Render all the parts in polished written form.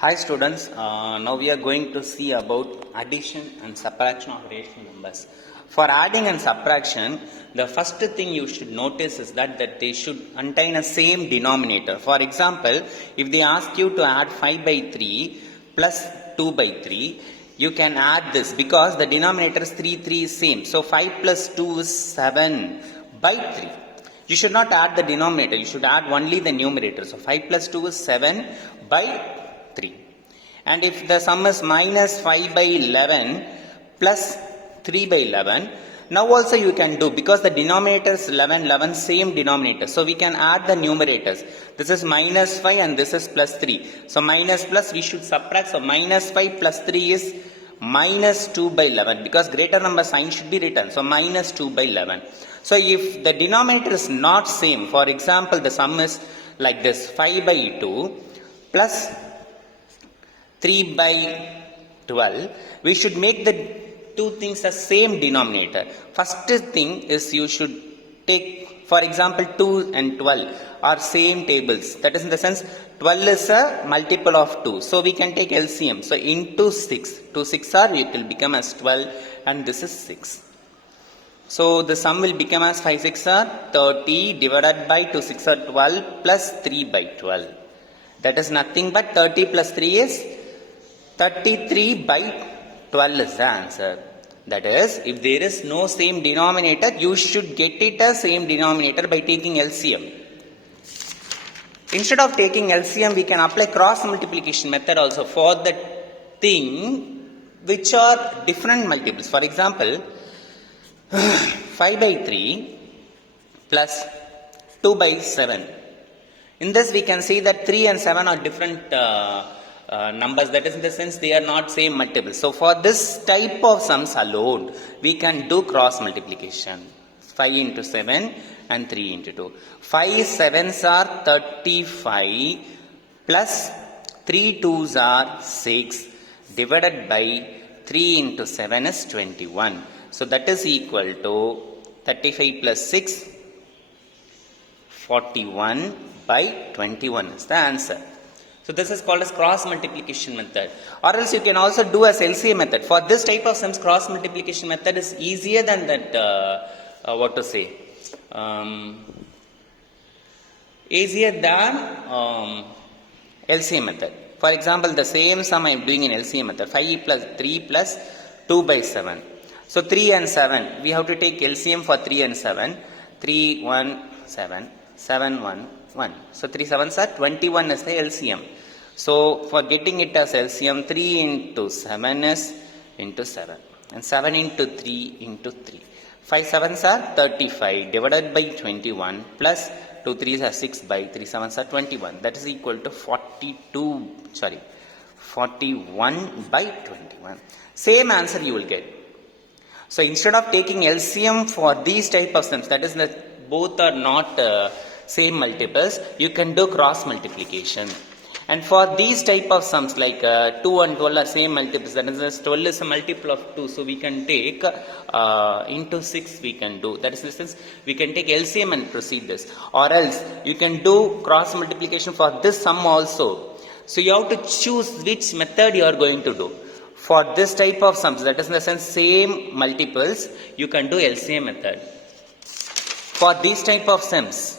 Hi students, now we are going to see about addition and subtraction of rational numbers. For adding and subtraction, the first thing you should notice is that they should contain a same denominator. For example, if they ask you to add 5 by 3 plus 2 by 3, you can add this because the denominator is 3 is same. So 5 plus 2 is 7 by 3. You should not add the denominator, you should add only the numerator. So 5 plus 2 is 7 by 3. And if the sum is minus 5 by 11 plus 3 by 11, now also you can do because the denominator is 11, same denominator. So we can add the numerators. This is minus 5 and this is plus 3. So minus plus we should subtract. So minus 5 plus 3 is minus 2 by 11 because greater number sign should be written. So minus 2 by 11. So if the denominator is not same, for example, the sum is like this 5 by 2 plus 3 by 12, we should make the two things the same denominator. First thing is you should take, for example, 2 and 12 are same tables. That is in the sense 12 is a multiple of 2. So we can take LCM. So into 6. 2 6 are, it will become as 12 and this is 6. So the sum will become as 5 6 are 30 divided by 2 6 are 12 plus 3 by 12. That is nothing but 30 plus 3 is 33 by 12 is the answer. That is, if there is no same denominator, you should get it as same denominator by taking LCM. Instead of taking LCM, we can apply cross multiplication method also for the thing which are different multiples. For example, 5 by 3 plus 2 by 7. In this we can see that 3 and 7 are different numbers, that is in the sense they are not same multiples. So for this type of sums alone, we can do cross multiplication. 5 into 7 and 3 into 2. 5 7s are 35 plus 3 2s are 6 divided by 3 into 7 is 21. So that is equal to 35 plus 6, 41 by 21 is the answer. So this is called as cross multiplication method. Or else you can also do as LCM method. For this type of sums, cross multiplication method is easier than that, easier than LCM method. For example, the same sum I am doing in LCM method, 5 plus 3 plus 2 by 7. So 3 and 7, we have to take LCM for 3 and 7. 3, 1, 7, 7, 1, 1. So 3 7s are 21 is the LCM. So for getting it as LCM, 3 into 7 is into 7. And 7 into 3 into 3. 5 7s are 35 divided by 21 plus 2 3s are 6 by 3 7s are 21. That is equal to 41 by 21. Same answer you will get. So instead of taking LCM for these type of sums, that is that both are not same multiples, you can do cross multiplication. And for these type of sums like 2 and 12 are same multiples, that is 12 is a multiple of 2, so we can take into 6 we can do. That is the sense we can take LCM and proceed this. Or else you can do cross multiplication for this sum also. So you have to choose which method you are going to do. For this type of sums, that is in the sense same multiples, you can do LCM method. For these type of sums,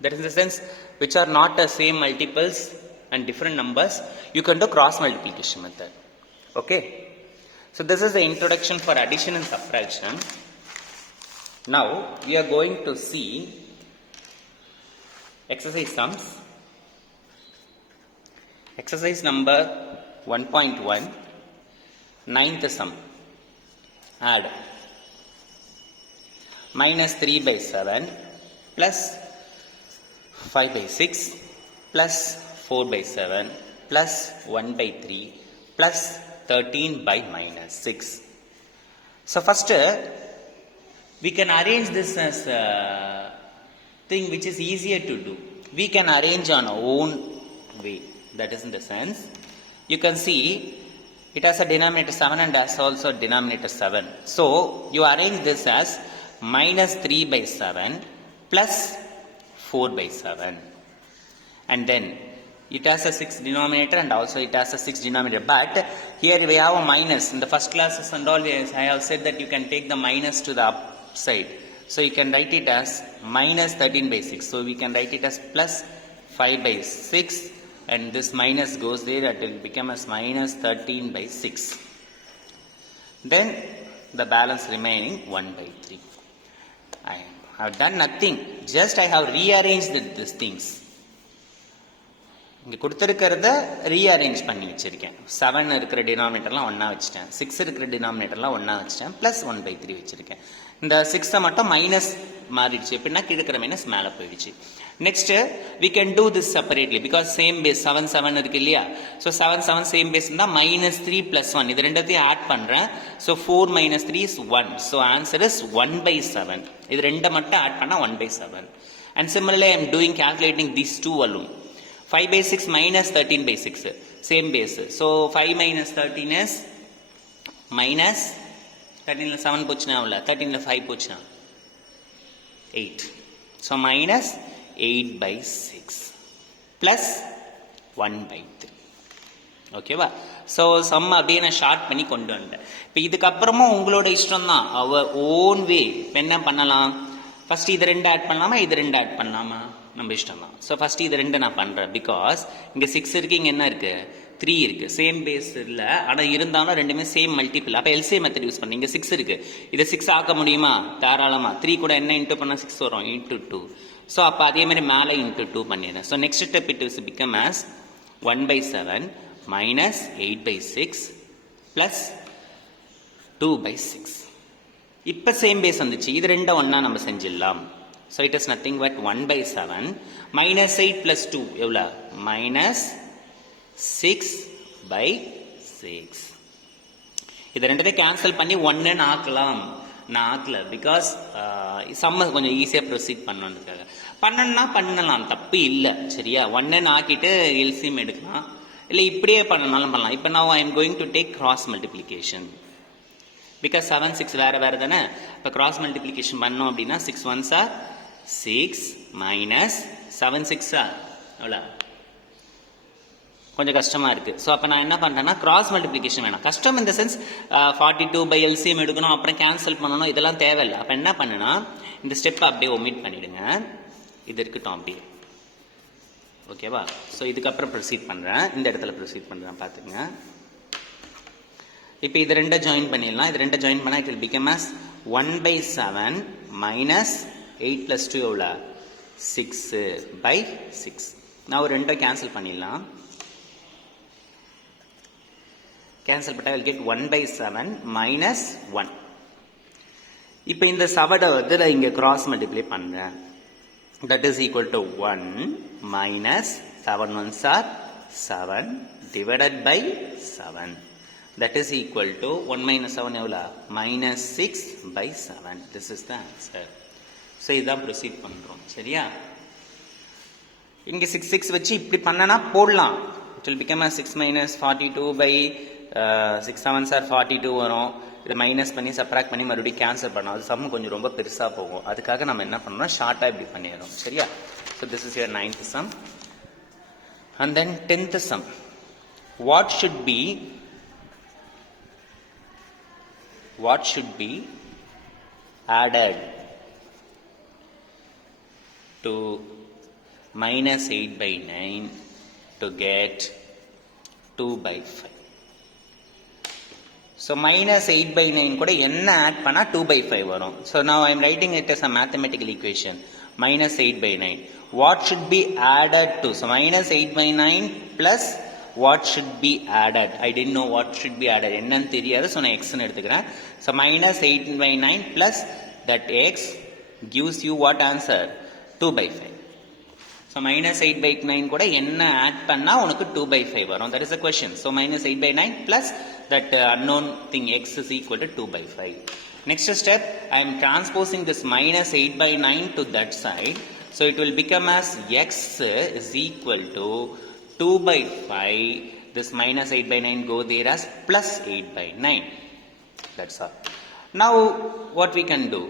that is in the sense which are not the same multiples and different numbers, you can do cross multiplication method. Okay. So this is the introduction for addition and subtraction. Now we are going to see exercise sums. Exercise number 1.1. Ninth sum. Add minus 3 by 7 plus 5 by 6 plus 4 by 7 plus 1 by 3 plus 13 by minus 6. So first we can arrange this as a thing which is easier to do. We can arrange on our own way. That is in the sense you can see it has a denominator 7 and has also a denominator 7. So you arrange this as minus 3 by 7 plus 4 by 7. And then It has a 6 denominator and also it has a 6 denominator. But here we have a minus. In the first classes and all, yes, I have said that you can take the minus to the upside. So you can write it as minus 13 by 6. So we can write it as plus 5 by 6. And this minus goes there, it will become as minus 13 by 6. Then the balance remaining 1 by 3. I have done nothing. Just I have rearranged these things. இங்கே கொடுத்துருக்கிறத rearrange பண்ணி வச்சுருக்கேன். 7 இருக்கிற டினாமினேட்டர்லாம் ஒன்றா வச்சுட்டேன், 6 இருக்கிற டினாமினேட்டர்லாம் ஒன்றா வச்சுட்டேன், plus 1/3 வச்சுருக்கேன். இந்த 6 மட்டும் மைனஸ் மாறிடுச்சு, எப்படின்னா கிழக்கிற மைனஸ் மேலே போயிடுச்சு. Next we can do this separately because same base 7 7 இருக்கு இல்லையா. ஸோ 7 7 சேம் பேஸ் இருந்தால் -3 + 1 இது ரெண்டத்தையும் ஆட் பண்ணுறேன். So 4 - 3 is 1. So answer is 1/7. இது ரெண்டை மட்டும் ஆட் பண்ணால் 1/7. And similarly I am doing calculating these two alone. 5/6 - 13/6 same base. So 5 - 13 is minus 13ல 7 போச்சுனா அவ்வளோ, 13ல 5 போச்சுனா 8. So minus 8/6 plus 1/3. ஓகேவா? ஸோ சம் அப்படியே நான் ஷார்ட் பண்ணி கொண்டு வந்தேன். இப்போ இதுக்கப்புறமும் உங்களோட இஷ்டம் தான், அவர் ஓன் வே. இப்போ என்ன பண்ணலாம், ஃபர்ஸ்ட் இது ரெண்டு ஆட் பண்ணலாமா, இது ரெண்டு ஆட் பண்ணலாமா, நம்ம இஷ்டம் தான். ஸோ ஃபர்ஸ்ட் இது ரெண்டு நான் பண்ணுறேன். பிகாஸ் இங்கே 6 இருக்கு, இங்கே என்ன இருக்கு, 3 இருக்கு. சேம் பேஸ் இல்லை, ஆனால் இருந்தாலும் ரெண்டுமே சேம் மல்டிபிள். அப்போ எல்சிஎம் மெத்தட் யூஸ் பண்ணி இங்கே 6 இருக்கு, இதை 6 ஆக்க முடியுமா, தாராளமாக. 3 கூட என்ன இன்ட்டு பண்ணால் 6 வரும், × 2. ஸோ அப்போ அதே மாதிரி மேலே × 2 பண்ணிடுறேன். So next step it is become as 1/7 minus 8/6 plus 2/6. இப்போ சேம் பேஸ் வந்துச்சு, இது ரெண்டும் ஒன்றா நம்ம செஞ்சிடலாம். So it is nothing but 1/7 minus 8 plus 2 எவ்வளோ, -6/6. இது ரெண்டத்தையும் கேன்சல் பண்ணி 1ன்னு ஆக்கலாம். நான் ஆக்கல, பிகாஸ் சம்ம கொஞ்சம் ஈஸியாக ப்ரொசீட் பண்ணணுன்றதுக்காக. பண்ணணும்னா பண்ணலாம், தப்பு இல்லை, சரியா. 1ன்னு ஆக்கிட்டு எல்சிஎம் எடுக்கலாம், இல்லை இப்படியே பண்ணனாலும் பண்ணலாம். இப்போ நான் ஐ am going to take cross multiplication. Because 7 6 வேறு தானே. இப்போ கிராஸ் மல்டிப்ளிகேஷன் பண்ணோம் அப்படின்னா 6 1s are 6 minus 7 6 எவ்வளோ, கொஞ்சம் கஷ்டமாக இருக்குது. ஸோ அப்போ நான் என்ன பண்ணுறேன்னா கிராஸ் மல்டிப்ளிகேஷன் வேணாம். கஷ்டம் இந்த சென்ஸ் 42/LCM எடுக்கணும், அப்புறம் கேன்சல் பண்ணணும், இதெல்லாம் தேவையில்லை. அப்போ என்ன பண்ணுன்னா இந்த ஸ்டெப்பை அப்படியே ஒமிட் பண்ணிவிடுங்க, இது இருக்கட்டும் அப்படியே. ஓகேவா? ஸோ இதுக்கப்புறம் ப்ரொசீட் பண்ணுறேன், இந்த இடத்துல ப்ரொசீட் பண்ணுறேன், பார்த்துக்குங்க. இப்போ இது ரெண்டை ஜாயின் பண்ணிடலாம். இது ரெண்டை ஜாயின் பண்ணால் it will become as 1/7 minus 8 plus 2 எவ்வளோ, 6/6. நான் ஒரு ரெண்டை கேன்சல் பண்ணிடலாம். கேன்சல் பண்ணால் will get 1/7 minus 1. இப்போ இந்த 7 வந்து நான் இங்கே கிராஸ் மல்டிப்ளை பண்ணுறேன். That is equal to 1 minus 7 1s are 7 divided by 7. That is equal to 1 minus 7 எவ்வளோ, -6/7. This is the answer. So இதுதான் ப்ரொசீட் பண்ணுறோம், சரியா. இங்கே 6 6 வச்சு இப்படி பண்ணனா போடலாம். It will become as 6 minus 42/6 7s are 42 வரும். இதை மைனஸ் பண்ணி சப்ராக்ட் பண்ணி மறுபடியும் கேன்சல் பண்ணோம், அது சம் கொஞ்சம் ரொம்ப பெருசாக போகும். அதுக்காக நம்ம என்ன பண்ணோம், ஷார்ட்டாக இப்படி பண்ணிடுறோம், சரியா. So this is your 9th sum. And then 10th sum. What should be added to -8/9 to get 2/5? So -8/9 கூட என்ன ஆட் பண்ணால் 2/5 வரும். So now I am writing it as a mathematical equation. -8/9. What should be added to? So -8/9 plus what should be added? I didn't know what should be added. என்னன்னு தெரியாது, so நான் எக்ஸ்ன்னு எடுத்துக்கிறேன். So -8/9 plus that x gives you what answer? 2/5. So -8/9 கூட என்ன add பண்ணால் உனக்கு 2/5 வரும். That is the question. So -8/9 plus that unknown thing x is equal to 2/5. Next step, I am transposing this -8/9 to that side. So it will become as x is equal to 2/5. This -8/9 go there as +8/9. That's all. Now what we can do?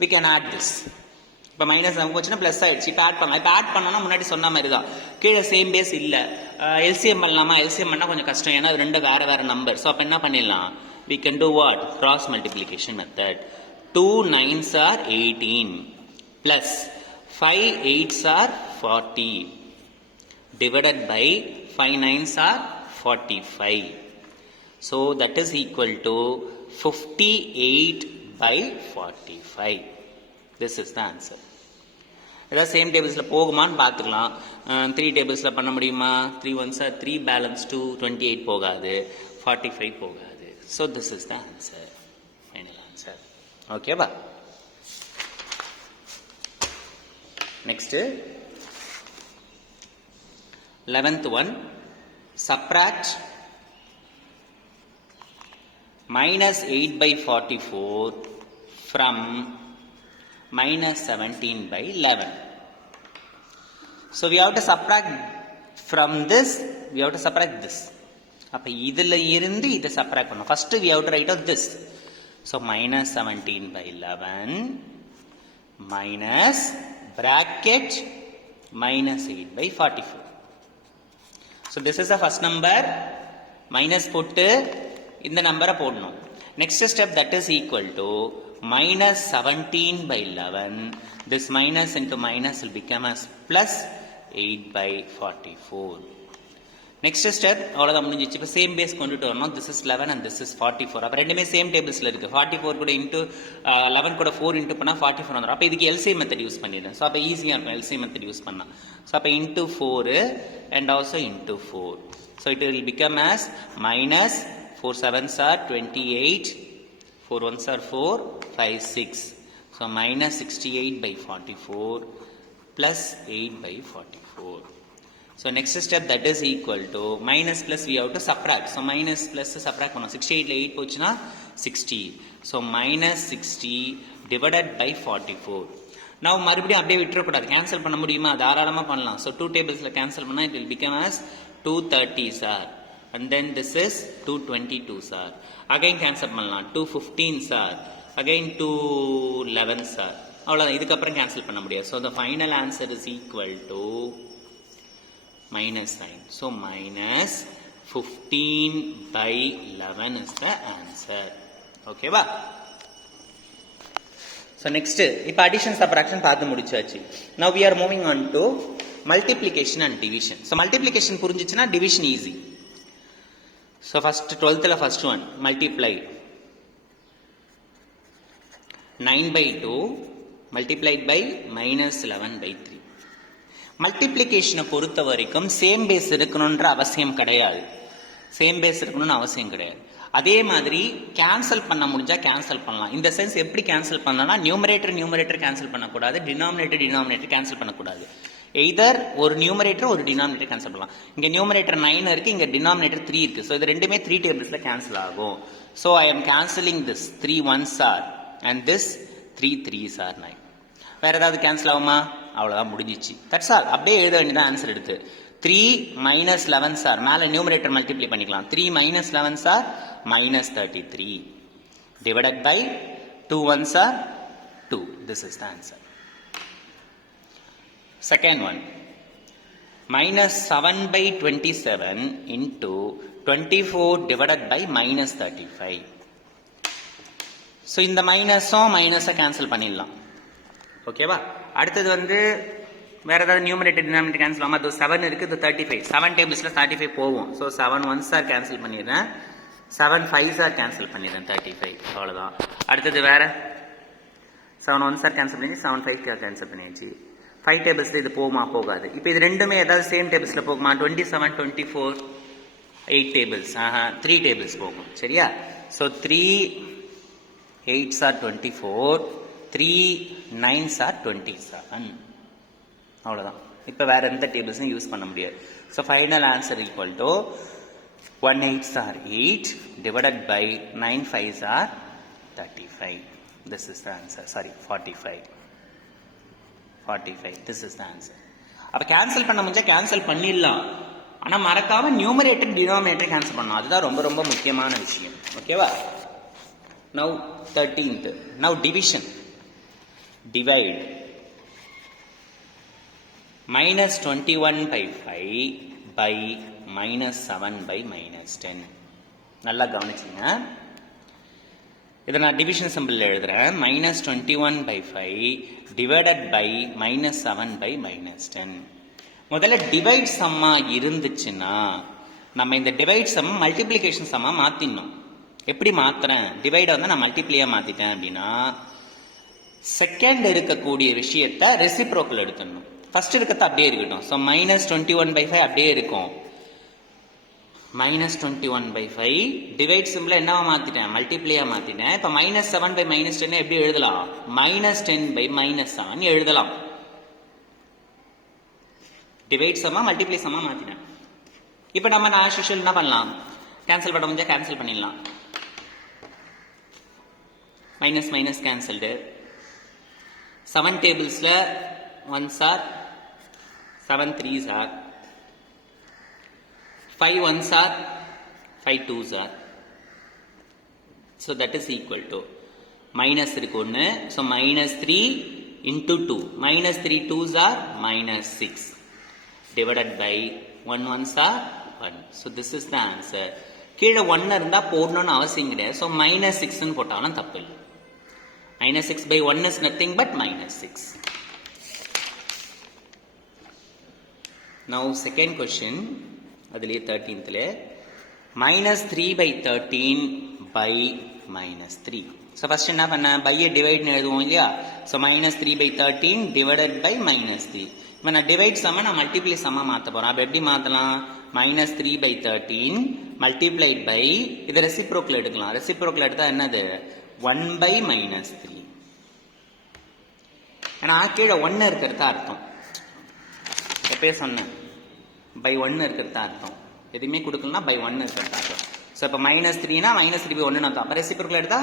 We can add this. இப்போ minus நமக்கு வச்சுன்னா plus ஆயிடுச்சு. இப்போ add பண்ணலாம். இப்போ add பண்ணோம்னா முன்னாடி சொன்ன மாதிரி தான், கீழே சேம் பேஸ் இல்லை. எல்சிஎம் பண்ணலாமா? எல்சிஎம் பண்ணால் கொஞ்சம் கஷ்டம், ஏன்னா ரெண்டு வேறு வேறு நம்பர். ஸோ அப்போ என்ன பண்ணிடலாம், we can do what? Cross multiplication method. 2 9s are 18 plus 5 8s are 40 divided by 5 9s are 45. So that is equal to 58 by 45. This is the answer. ஏதாவது சேம் டேபிள்ஸில் போகுமான்னு பார்த்துக்கலாம். 3 டேபிள்ஸில் பண்ண முடியுமா? 3 1s are 3, பேலன்ஸ் 2, 28 போகாது, 45 போகாது. So this is the answer, final answer. Okay ba? Next 11th one, subtract minus 8 by 44 from minus 17 by 11. So we have to subtract from this, we have to subtract this. அப்போ இதில் இருந்து இதை subtract பண்ணணும். First we have to write out this. So minus 17 by 11 minus bracket minus 8 by 44. So this is the first number. Minus போட்டு இந்த நம்பரை போடணும். Next step, that is equal to minus 17 by 11. This minus into minus will become as plus 8 by 44. Next step, அவ்வளோதான் முடிஞ்சிச்சு. இப்போ same base கொண்டுட்டு வரணும். This is 11 and this is 44. அப்போ ரெண்டுமே சேம் டேபிள்ஸில் இருக்குது. 44 கூட இன்ட்டு 11 கூட 4 இன்ட்டு பண்ணால் 44 வந்துடும். அப்போ இதுக்கு எல்சிஎம் மெத்தட் யூஸ் பண்ணிடுறேன். ஸோ அப்போ ஈஸியாக இருக்கும் எல்சிஎம் மெத்தட் யூஸ் பண்ணால். ஸோ அப்போ into 4 and also into 4. So it will become as minus 4 7s are 28, 4 1s are 4, 5 6. So minus 68 by 44 plus 8 by 44. So next step, that is equal to minus plus we have to subtract. So minus plus subtract பண்ணோம். 68 ல 8 போச்சுன்னா 60. So minus 60 divided by 44. Now மறுபடியும் அப்படியே விட்டுறக்கூடாது, cancel பண்ண முடியுமா? தாராளமாக பண்ணலாம். So 2 tablesல கேன்சல் பண்ணால் it will become as 230s are, and then this is 222s are. Again cancel பண்ணலாம். 215s are, again 211s are. அவ்வளோதான், இதுக்கப்புறம் கேன்சல் பண்ண முடியாது. So the final answer is equal to minus sign. So minus 15 by 11 is the answer. Okay ba? So next, இப்போ addition subtraction பார்த்து முடிச்சாச்சு. Now we are moving on to multiplication and division. So multiplication புரிஞ்சிச்சுன்னா division easy. So first 12th la first one, multiply 9 by 2 multiplied by minus 11 by 3. மல்டிப்ளிகேஷனை பொறுத்த வரைக்கும் same base இருக்கணுன்ற அவசியம் கிடையாது. Same base இருக்கணும்னு அவசியம் கிடையாது. அதே மாதிரி கேன்சல் பண்ண முடிஞ்சா கேன்சல் பண்ணலாம். இந்த சென்ஸ் எப்படி கேன்சல் பண்ணலாம்னா, நியூமரேட்டர் கேன்சல் பண்ணக்கூடாது, டினாமினேட்டர் கேன்சல் பண்ணக்கூடாது. எய்தர் ஒரு நியூமரேட்டர் ஒரு டினாமினேட்டர் கேன்சல் பண்ணலாம். இங்கே நியூமரேட்டர் 9 இருக்கு, இங்கே டினாமினேட்டர் 3 இருக்கு. ஸோ இது ரெண்டுமே 3 டேபிள்ஸ்ல கேன்சல் ஆகும். So I M cancelling this 3 1s are and this 3 3s are 9. வேற ஏதாவது கேன்சல் ஆகுமா? அவ்வளோதான், முடிஞ்சிச்சு. That's all. அப்படியே எழுத வேண்டியதான் ஆன்சர் எடுத்து. 3 minus 11s are, மேலே நியூமரேட்டர் மல்டிப்ளை பண்ணிக்கலாம். 3 minus 11s are minus 33 divided by 2 1s are 2. This is the answer. Second one, minus 7 by 27 into 24 divided by minus 35. So இந்த மைனஸை கேன்சல் பண்ணிடலாம். ஓகேவா? அடுத்தது வந்து வேற ஏதாவது நியூமரேட்டர் டினாமினேட்டர் கேன்சல் ஆகாம, அது 7 இருக்கு, இது 35. 7 டேபிள்ஸ்ல 35 போகும். ஸோ 7 1s are கேன்சல் பண்ணிடுறேன், 7 5s are கேன்சல் பண்ணிடுறேன், 35. அவ்வளோதான். அடுத்தது வேற 7 1s are கேன்சல் பண்ணி 7 5 கேன்சல் பண்ணியாச்சு. 5 டேபிள்ஸ்ல இது போகுமா? போகாது. இப்போ இது ரெண்டுமே ஏதாவது சேம் டேபிள்ஸ்ல போகுமா? 27 24 8 டேபிள்ஸ், 3 டேபிள்ஸ் போகும். சரியா? So 3 8s are 24, 3 9s are 27. அவ்வளோதான். இப்போ வேற எந்த டேபிள்ஸும் யூஸ் பண்ண முடியாது. So final answer equal to 1 8s are 8 divided by 9 5s are 35. This is the answer. Sorry, 45. This is the answer. அப்போ கேன்சல் பண்ண முடிஞ்சா கேன்சல் பண்ணிடலாம். ஆனால் மறக்காம நியூமரேட்டர் டினாமினேட்டர் கேன்சல் பண்ணணும். அதுதான் ரொம்ப ரொம்ப முக்கியமான விஷயம். ஓகேவா? Now 13th. Now division. Divide minus 21 by 5 by minus 7 by minus 10. நல்லா கவனிச்சிங்க. இதை நான் டிவிஷன் சிம்பிள் எழுதுறேன். minus 21 by 5 divided by minus 7 by minus 10. முதல்ல டிவைட் சம்மா இருந்துச்சுன்னா நம்ம இந்த டிவைட் சம் மல்டிப்ளிகேஷன் சம்மா மாத்திடணும். எப்படி மாத்துறேன்? டிவைட வந்து நான் மல்டிப்ளியா மாத்திட்டேன் அப்படின்னா செகண்ட் இருக்கக்கூடிய விஷயத்தை ரெசிப்ரோக்கல் எடுத்துடணும். ஃபர்ஸ்ட் இருக்கிறது அப்படியே இருக்கட்டும். ஸோ மைனஸ் 21/5 அப்படியே இருக்கும். மைனஸ் 21/5 டிவைட் சிம்பிள என்னவா மாத்திட்டேன்? மல்டிப்ளியா மாத்திட்டேன். இப்போ மைனஸ் 7 by minus 10 எப்படி எழுதலாம்? மைனஸ் 10 by minus 7 எழுதலாம். டிவைட் சம்மா மல்டிப்ளை சம்மா மாத்திட்டேன். இப்போ நம்ம ஆஸ் யூஷுவல் என்ன பண்ணலாம்? கேன்சல் பண்ண முடிஞ்சா கேன்சல் பண்ணிடலாம். Minus minus cancelled. 7 டேபிள்ஸ்ல 1s are 7 3s are 5 1s are 5 2s are. So that is equal to minus இருக்கு ஒன்று. So minus 3 into 2. Minus 3 2s are minus 6 divided by 1 1s are 1. So this is the answer. கீழே 1 இருந்தா போடணும்னு அவசியம் கிடையாது. So minus 6 போட்டாலும் தப்பு இல்லை. Minus 6 by 1 is nothing but minus 6. Now second question, அதிலே 13th le minus 3 by 13 by minus 3. So first என்ன பண்ண? by a divide எழுதுவோம் இல்லையா? So minus 3 by 13 divided by minus 3. இப்போ நான் டிவைட் சம நான் மல்டிப்ளை சம மாற்ற போறேன். அப்போ எப்படி மாற்றலாம்? minus 3 by 13 multiplied by இதை ரெசிப்ரோக்கல் எடுக்கலாம். ரெசிப்ரோக்கல் எடுத்தா என்னது? 1 by minus 3. ஏன்னா கீழே 1 இருக்கிறதா அர்த்தம். எப்பயே சொன்னேன் பை 1 இருக்கிறதா அர்த்தம். எதுவுமே கொடுக்கலாம் பை 1 இருக்கிறதா அர்த்தம். ஸோ இப்போ மைனஸ் 3னா மைனஸ் 3 by 1 அர்த்தம். அப்போ ரெசிப்ரோக்கல் எடுத்தா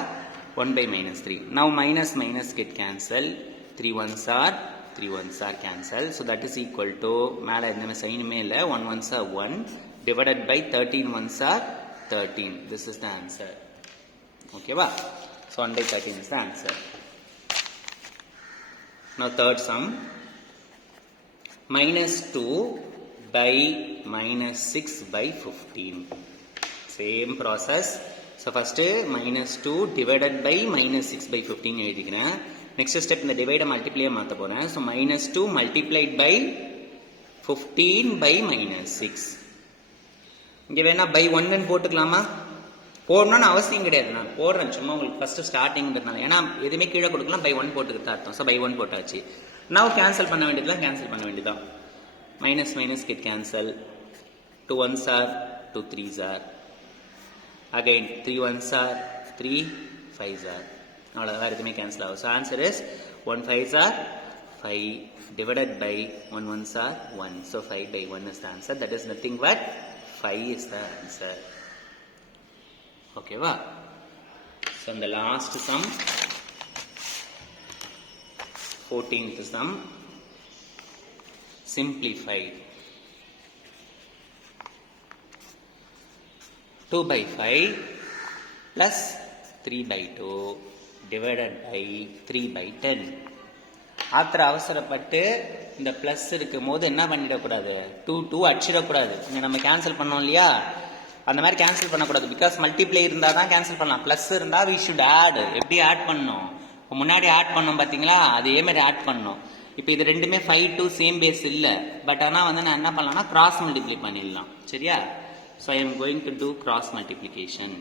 1 by minus 3. Now minus minus get cancel. 3 1s are 3 1s are cancel. So that is equal to மேலே எந்த சைனுமே இல்லை. 1 1s are 1 divided by 13 1s are 13. This is the answer. ஓகேவா? So 1 by 13 is the answer. Now third sum, minus 2 by minus 6 by 15. Same process. So first minus 2 divided by minus 6 by 15 எழுதிக்கிறேன். Next step இந்த divide multiply மாத்த போறேன். So minus 2 multiplied by 15 by minus 6. இங்க வேணா by 1 போட்டுக்கலாமா? போடணும்னு அவசியம் கிடையாது. நான் போடுறேன் சும்மா உங்களுக்கு ஃபர்ஸ்ட் ஸ்டார்டிங்கிறதுனால. ஏன்னா எதுவுமே கீழே கொடுக்கலாம் பை 1 போட்டுக்கிட்டு அர்த்தம். ஸோ பை 1 போட்டாச்சு. நவ் கேன்சல் பண்ண வேண்டியதுலாம் கேன்சல் பண்ண வேண்டியதான். Minus minus get cancel. 2 1s are 2 3s are. Again 3 1s are 3 5s are. அவ்வளோதான், எதுவுமே கேன்சல் ஆகும். So answer is 1 5s are 5 divided by 1 1s are 1. So 5 by 1 is the answer. That is nothing but 5 is the answer. Okay va? So in the last sum, 14th sum, simplify. 2 by 5 plus 3 by 2 divided by 3 by 10. ஆத்திர அவசரப்பட்டு இந்த plus இருக்கும் போது என்ன பண்ணிடக்கூடாது? 2 2 அடிச்சிடக்கூடாது. இங்க நம்ம cancel பண்ணோம் இல்லையா? அந்த மாதிரி கேன்சல் பண்ணக்கூடாது. பிகாஸ் மல்டிப்ளை இருந்தால் தான் கேன்சல் பண்ணலாம். ப்ளஸ் இருந்தால் வி ஷுட் ஆட். எப்படி ஆட் பண்ணணும்? இப்போ முன்னாடி ஆட் பண்ணோம் பார்த்தீங்களா? அதே மாதிரி ஆட் பண்ணணும். இப்போ இது ரெண்டுமே 5 2 சேம் பேஸ் இல்லை. பட் ஆனால் வந்து நான் என்ன பண்ணலாம்னா கிராஸ் மல்டிப்ளை பண்ணிடலாம். சரியா? So I am going to do cross multiplication.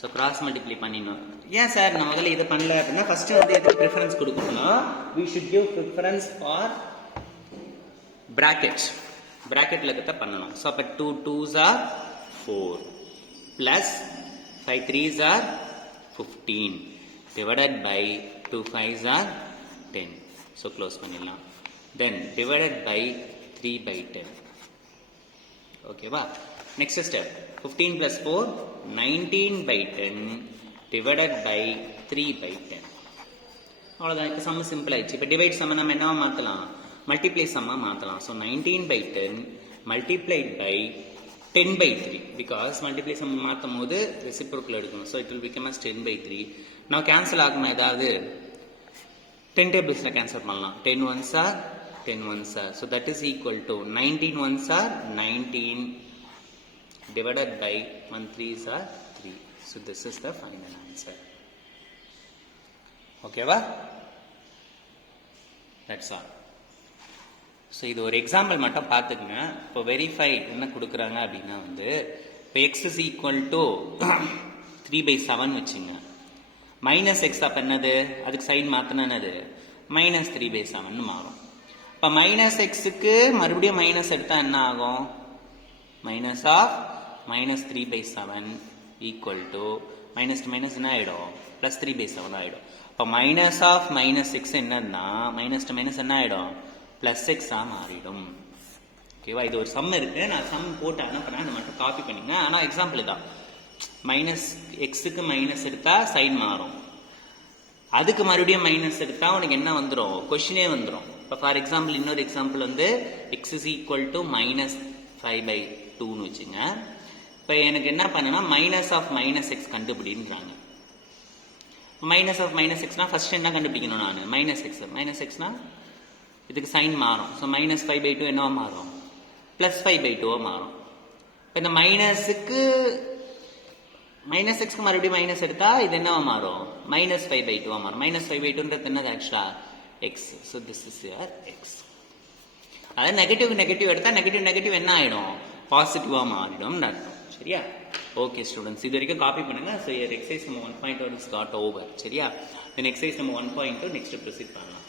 So cross multiply பண்ணிடணும். ஏன் சார் நான் முதல்ல இதை பண்ணல அப்படின்னா ஃபர்ஸ்ட் வந்து எதுக்கு ப்ரிஃபரன்ஸ் கொடுக்கணும்னா we should give preference for bracket. பிராக்கெட்ல கிட்ட பண்ணணும். ஸோ அப்போ 2 2s are 4 plus 5 3s are 15 divided by 2 5s are 10. So close பண்ணிடலாம். Then divided by 3 by 10. Okay va? Next step, 15 plus 4 19 by 10 divided by 3 by 10. அவ்வளோதான். இப்போ some simple ஆயிடுச்சு. இப்போ divide some நம்ம என்னவா மாற்றலாம்? மல்டிப்ளை சம்மா மாற்றலாம். So 19 by 10 multiplied by 10 by 3 because multiply sum மாற்றும் போது reciprocal எடுக்கணும். So it will become as 10 by 3. Now cancel ஆகுமா? ஏதாவது 10 tablesல cancel பண்ணலாம். 10 1s are 10 ones are. So that is equal to 19 ones are 19 divided by 1 3s are 3. So this is the final answer. Okay va? That's all. So இது ஒரு example மட்டும் பார்த்துக்குங்க. இப்போ verify என்ன கொடுக்குறாங்க அப்படின்னா வந்து இப்போ எக்ஸ் இஸ் ஈக்குவல் டு 3/7 வச்சுங்க. மைனஸ் எக்ஸ் அப்போ என்னது, அதுக்கு சைன் மாற்றினா என்னது மைனஸ் 3/7 மாறும். இப்போ மைனஸ் எக்ஸுக்கு மறுபடியும் மைனஸ் எடுத்தால் என்ன ஆகும், minus of minus 3/7 equal to minus to minus என்ன ஆகிடும் ப்ளஸ் 3/7 ஆகிடும். இப்போ மைனஸ் ஆஃப் மைனஸ் எக்ஸ் என்னன்னா மைனஸ் டு மைனஸ் என்ன ஆகிடும் பிளஸ் எக்ஸா மாறிடும். ஓகேவா, இது ஒரு சம் இருக்கு, நான் சம் போட்டு அனுப்புறேன், அதை மட்டும் காப்பி பண்ணிங்க. ஆனால் எக்ஸாம்பிள் தான், மைனஸ் எக்ஸுக்கு மைனஸ் எடுத்தா சைன் மாறும், அதுக்கு மறுபடியும் மைனஸ் எடுத்தா உனக்கு என்ன வந்துடும் கொஸ்டினே வந்துடும். இப்போ ஃபார் எக்ஸாம்பிள் இன்னொரு எக்ஸாம்பிள் வந்து x is equal to minus 5/2ன்னு வச்சுங்க. இப்போ எனக்கு என்ன பண்ணுன்னா மைனஸ் ஆஃப் மைனஸ் எக்ஸ் கண்டுபிடின்றாங்க. மைனஸ் ஆஃப் மைனஸ் எக்ஸ்னா ஃபர்ஸ்ட் என்ன கண்டுபிடிக்கணும் நான், மைனஸ் எக்ஸ். மைனஸ் எக்ஸ்னா இதுக்கு சைன் மாறும். ஸோ மைனஸ் 5/2 என்னவா மாறும் பிளஸ் 5/2 மாறும். இப்போ இந்த மைனஸுக்கு மைனஸ் எக்ஸ்க்கு மறுபடியும் மைனஸ் எடுத்தா இது என்னவா மாறும் மைனஸ் 5/2 மாறும். மைனஸ் 5/2ன்றது என்னது ஆக்சுவலா X. So this is your X. அதாவது நெகட்டிவ் நெகட்டிவ் எடுத்தா நெகட்டிவ் நெகட்டிவ் என்ன ஆயிடும் பாசிட்டிவா மாறிடும் அர்த்தம். சரியா? ஓகே ஸ்டூடெண்ட்ஸ், இது வரைக்கும் காப்பி பண்ணுங்க. ஸோ எக்ஸசைஸ் நம்ம 1.1 இஸ் காட் ஓவர். சரியா? தென் எக்ஸசைஸ் நம்ம 1.2 நெக்ஸ்ட் ப்ரொசீட் பண்ணலாம்.